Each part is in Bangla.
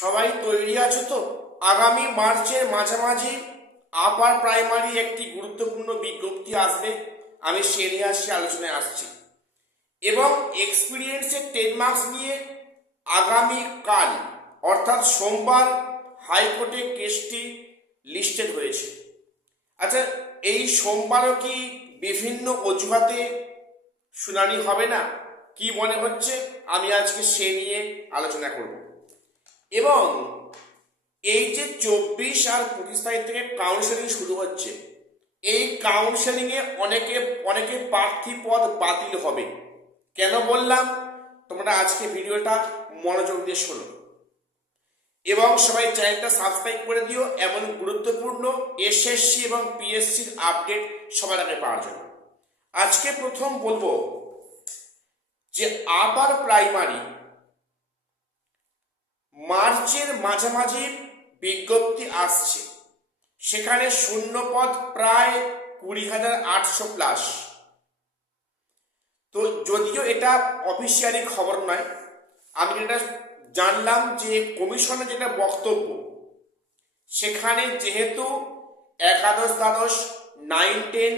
সবাই তৈরি আছো তো? আগামী মার্চের মাঝামাঝি আপার প্রাইমারি একটি গুরুত্বপূর্ণ বিজ্ঞপ্তি আসবে। আমি সে নিয়ে আলোচনায় আসছি এবং এক্সপিরিয়েন্সের 10 মার্কস নিয়ে আগামীকাল অর্থাৎ সোমবার হাইকোর্টে কেসটি লিস্টেড হয়েছে। আচ্ছা, এই সোমবারও কি বিভিন্ন অজুহাতে শুনানি হবে না? কি মনে হচ্ছে? আমি আজকে সে নিয়ে আলোচনা করব এবং এই যে 24 আর 25 তারিখ থেকে কাউন্সেলিং শুরু হচ্ছে, এই কাউন্সেলিংয়ে অনেকে প্রার্থী পদ বাতিল হবে। কেন বললাম? তোমরা আজকে ভিডিওটা মনোযোগ দিয়ে শোনো এবং সবাই চ্যানেলটা সাবস্ক্রাইব করে দিও এমন গুরুত্বপূর্ণ এসএসসি এবং পিএসসির আপডেট সবার আগে পাওয়ার জন্য। আজকে প্রথম বলবো যে আপার প্রাইমারি মার্চের মাঝামাঝি বিজ্ঞপ্তি আসছে। সেখানে শূন্য পদ প্রায় 20,800 প্লাস। তো যদিও এটা অফিসিয়ালি খবর নয়, আমি এটা জানলাম যে কমিশনের যেটা বক্তব্য, সেখানে যেহেতু একাদশ দ্বাদশ 9-10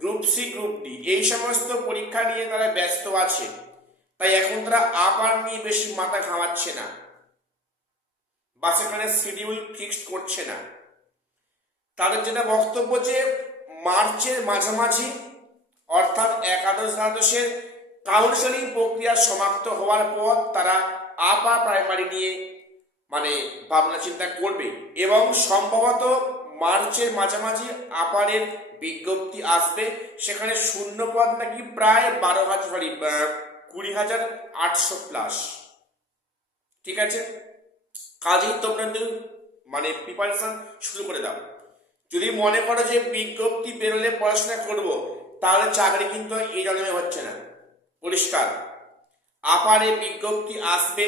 গ্রুপ সি গ্রুপ ডি এই সমস্ত পরীক্ষা নিয়ে তারা ব্যস্ত আছে, তাই এখন তারা আপার নিয়ে বেশি মাথা ঘামাচ্ছে না বা সেখানে শিডিউল ফিক্সড করছে না। তাদের যেটা বক্তব্য যে মার্চের মাঝামাঝি অর্থাৎ একাদশ দ্বাদশের কাউন্সেলিং প্রক্রিয়া সমাপ্ত হওয়ার পর তারা আপার প্রাইমারি নিয়ে ভাবনা চিন্তা করবে এবং সম্ভবত মার্চের মাঝামাঝি আপারের বিজ্ঞপ্তি আসবে। সেখানে শূন্য পদ নাকি প্রায় 20,800 প্লাস। ঠিক আছে, কাজেই তোমরা প্রিপারেশন শুরু করে দাও। যদি মনে করো যে বিজ্ঞপ্তি বেরোলে পড়াশোনা করব, তাহলে চাকরি কিন্তু এই জন্মে হচ্ছে না। পরিষ্কার আপারে বিজ্ঞপ্তি আসবে,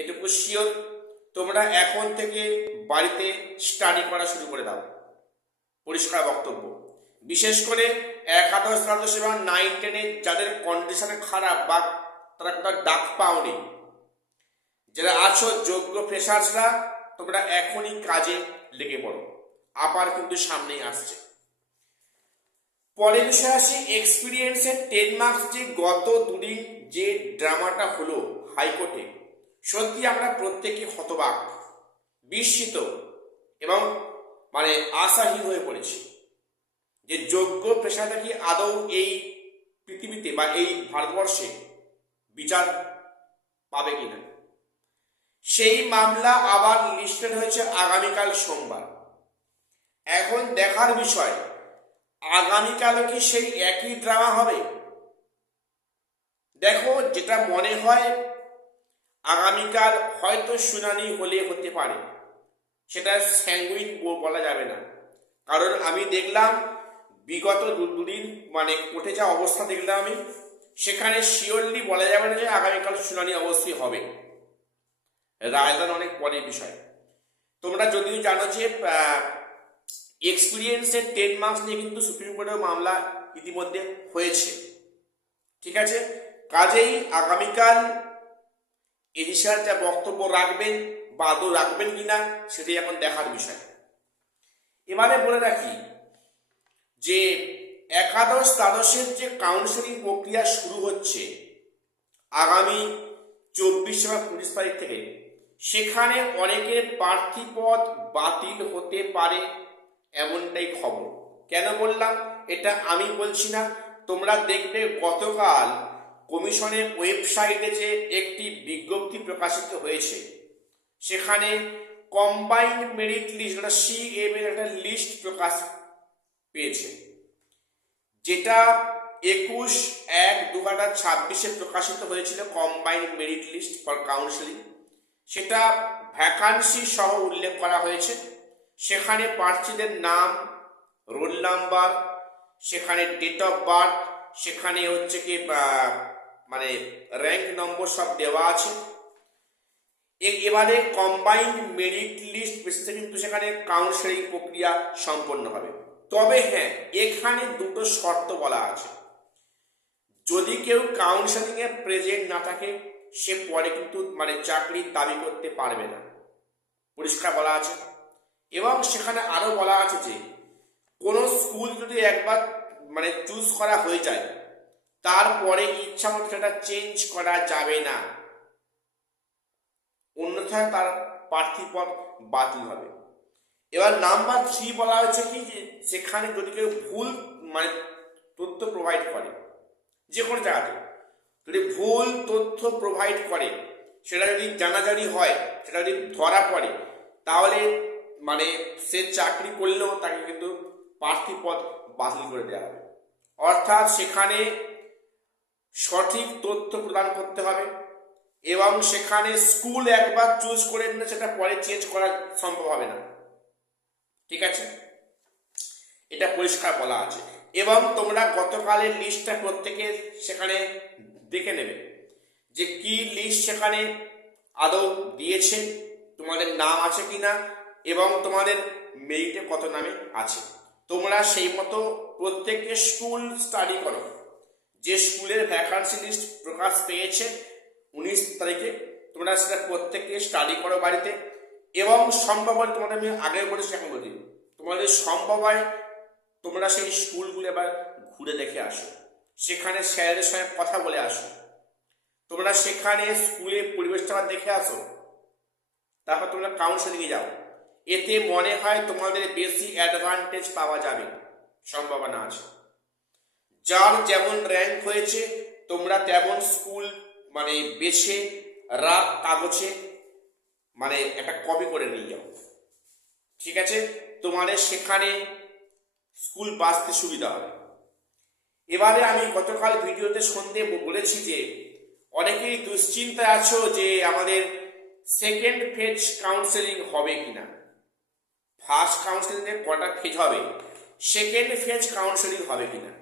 এটুকু শিওর। তোমরা এখন থেকে বাড়িতে স্টাডি করা শুরু করে দাও। পরিষ্কার বক্তব্য। বিশেষ করে একাদশ দ্বাদশ এবং 9-10 যাদের কন্ডিশন খারাপ বা তারা ডাক পাওনি, যারা আছো যোগ্য ফ্রেশার্সরা, তোমরা এখনই কাজে লেগে পড়ো। আপার কিন্তু সামনেই আসছে। পরের বিষয়ে আসি, এক্সপিরিয়েন্সের 10 মার্কস যে গত দুদিন যে ড্রামাটা হলো হাইকোর্টে, সত্যি আমরা প্রত্যেকে হতবাক, বিস্মিত এবং আশাহীন হয়ে পড়েছি যে যোগ্য পেশাটা কি আদৌ এই পৃথিবীতে বা এই ভারতবর্ষে বিচার পাবে কিনা। সেই মামলা আবার লিস্টেড হয়েছে আগামীকাল সোমবার। এখন দেখার বিষয়, আগামীকালও কি সেই একই ড্রামা হবে? দেখো, যেটা মনে হয় আগামীকাল হয়তো শুনানি হলে হতে পারে, সেটা স্যাঙ্গুইন বলা যাবে না। কারণ আমি দেখলাম বিগত দুদিন কোর্টে যা অবস্থা দেখলাম আমি, সেখানে শিওরলি বলা যাবে না যে আগামীকাল শুনানি অবশ্যই হবে। রায়দান অনেক পরের বিষয়। তোমরা যদিও জানো যে এক্সপিরিয়েন্সের 10 মার্কস নিয়ে কিন্তু সুপ্রিম কোর্টের মামলা ইতিমধ্যে হয়েছে। ঠিক আছে, কাজেই আগামীকাল এডিশনাল যা বক্তব্য রাখবেন বা আদৌ রাখবেন কিনা সেটাই এখন দেখার বিষয়। এবারে বলে রাখি যে একাদশ দ্বাদশের যে কাউন্সেলিং প্রক্রিয়া শুরু হচ্ছে আগামী 24 বা 25 তারিখ থেকে, সেখানে অনেকের প্রার্থী পদ বাতিল হতে পারে এমনটাই খবর। কেন বললাম? এটা আমি বলছি না, তোমরা দেখবে গতকাল কমিশনের ওয়েবসাইটে যে একটি বিজ্ঞপ্তি প্রকাশিত হয়েছে, সেখানে কম্বাইন্ড মেরিট লিস্ট CM এর একটা লিস্ট প্রকাশ পেয়েছে, যেটা 21/1/2026 প্রকাশিত হয়েছিল। Combined merit list for counselling, সেটা ভ্যাকান্সি সহ উল্লেখ করা হয়েছে। সেখানে প্রার্থীদের নাম, রোল নাম্বার, সেখানে ডেট অফ বার্থ, সেখানে হচ্ছে কি র্যাঙ্ক নম্বর সব দেওয়া আছে। এবারে কম্বাইন্ড মেরিট লিস্ট বেসিসে কিন্তু সেখানে কাউন্সেলিং প্রক্রিয়া সম্পন্ন হবে। তবে হ্যাঁ, এখানে দুটো শর্ত বলা আছে। যদি কেউ কাউন্সেলিং এ প্রেজেন্ট না থাকে, সে পরে কিন্তু চাকরির দাবি করতে পারবে না। পরিষ্কার বলা আছে। এবং সেখানে আরো বলা আছে যে কোনো স্কুল যদি একবার চুজ করা হয়ে যায়, তারপরে ইচ্ছা মতো সেটা চেঞ্জ করা যাবে না, অন্যথায় তার প্রার্থী পদ বাতিল হবে। এবার নাম্বার 3 বলা হয়েছে কি, যে সেখানে যদি কেউ ভুল তথ্য প্রোভাইড করে, যে কোনো জায়গাতে যদি ভুল তথ্য প্রোভাইড করে, সেটা যদি জানাজানি হয়, সেটা যদি ধরা পড়ে, তাহলে সে চাকরি করলেও তাকে কিন্তু প্রার্থী পদ বাতিল করে দেওয়া হবে। অর্থাৎ সেখানে সঠিক তথ্য প্রদান করতে হবে এবং সেখানে স্কুল একবার চুজ করে নিলে সেটা পরে চেঞ্জ করা সম্ভব হবে না। ঠিক আছে, এটা পরিষ্কার বলা আছে। এবং তোমরা গতকালের লিস্টটা প্রত্যেকে সেখানে দেখে নেবে যে কি লিস্ট সেখানে আদৌ দিয়েছে, তোমাদের নাম আছে কিনা এবং তোমাদের মেরিটে কত নামে আছে। তোমরা সেই মতো প্রত্যেককে স্কুল স্টাডি করো। যে স্কুলের ভ্যাকান্সি লিস্ট প্রকাশ পেয়েছে 19 তারিখে, তোমরা সেটা প্রত্যেককে স্টাডি করো বাড়িতে। এবং সম্ভব হয়, তোমাদের আমি আগে বলেছি, এখন বলি, তোমাদের সম্ভব হয় তোমরা সেই স্কুলগুলো এবার ঘুরে দেখে আসো, সেখানে স্যারের সঙ্গে কথা বলে আসো, তোমরা সেখানে স্কুলের পরিবেশটা দেখে আসো, তারপর তোমরা কাউন্সেলিংয়ে যাও। এতে মনে হয় তোমাদের বেশি অ্যাডভান্টেজ পাওয়া যাবে, সম্ভাবনা আছে। যার যেমন র্যাঙ্ক হয়েছে তোমরা তেমন স্কুল বেছে রাত কাগজে একটা কপি করে নিয়ে যাও। ঠিক আছে, তোমাদের সেখানে স্কুল বাঁচতে সুবিধা হবে। এবারে আমি গতকাল ভিডিওতে সন্ধে বলেছি যে অনেকেই দুশ্চিন্তায় আছো যে আমাদের সেকেন্ড ফেজ কাউন্সেলিং হবে কিনা। ফার্স্ট কাউন্সেলিং এর কটা ফেজ হবে, সেকেন্ড ফেজ কাউন্সেলিং হবে কিনা।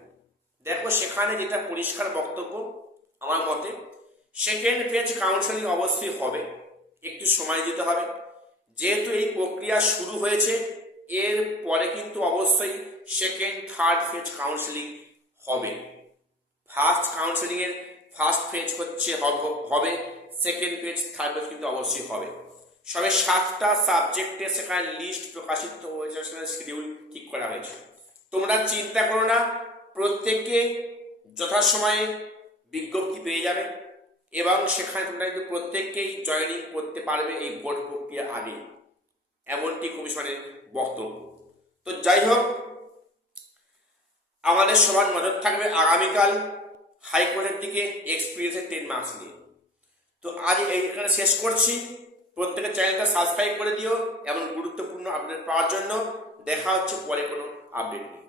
দেখো, সেখানে যেটা পরিষ্কার বক্তব্য আমার মতে, সেকেন্ড ফেজ কাউন্সেলিং অবশ্যই হবে, একটু সময় দিতে হবে। যেহেতু এই প্রক্রিয়া শুরু হয়েছে, এর পরে কিন্তু অবশ্যই সেকেন্ড থার্ড ফেজ কাউন্সেলিং হবে। ফার্স্ট কাউন্সেলিং এর ফার্স্ট ফেজ হবে, সেকেন্ড ফেজ থার্ড ফেজ কিন্তু অবশ্যই হবে। সবে 7টা সাবজেক্টে সেখানে লিস্ট প্রকাশিত হয়েছে, সেখানে শিডিউল ঠিক করা হয়েছে। তোমরা চিন্তা করো না, প্রত্যেককে যথাসময়ে বিজ্ঞপ্তি পেয়ে যাবে এবং সেখানে তোমরা কিন্তু প্রত্যেককেই জয়েনিং করতে পারবে এই ভোট প্রক্রিয়া আগে, এমনটি কমিশনের বক্তব্য। তো যাই হোক, আমাদের সবার নজর থাকবে আগামীকাল হাইকোর্টের দিকে এক্সপিরিয়েন্সের 10 মার্কস নিয়ে। তো আজ এইখানে শেষ করছি। প্রত্যেকের চ্যানেলটা সাবস্ক্রাইব করে দিও এমন গুরুত্বপূর্ণ আপডেট পাওয়ার জন্য। দেখা হচ্ছে পরে কোনো আপডেট নিয়ে।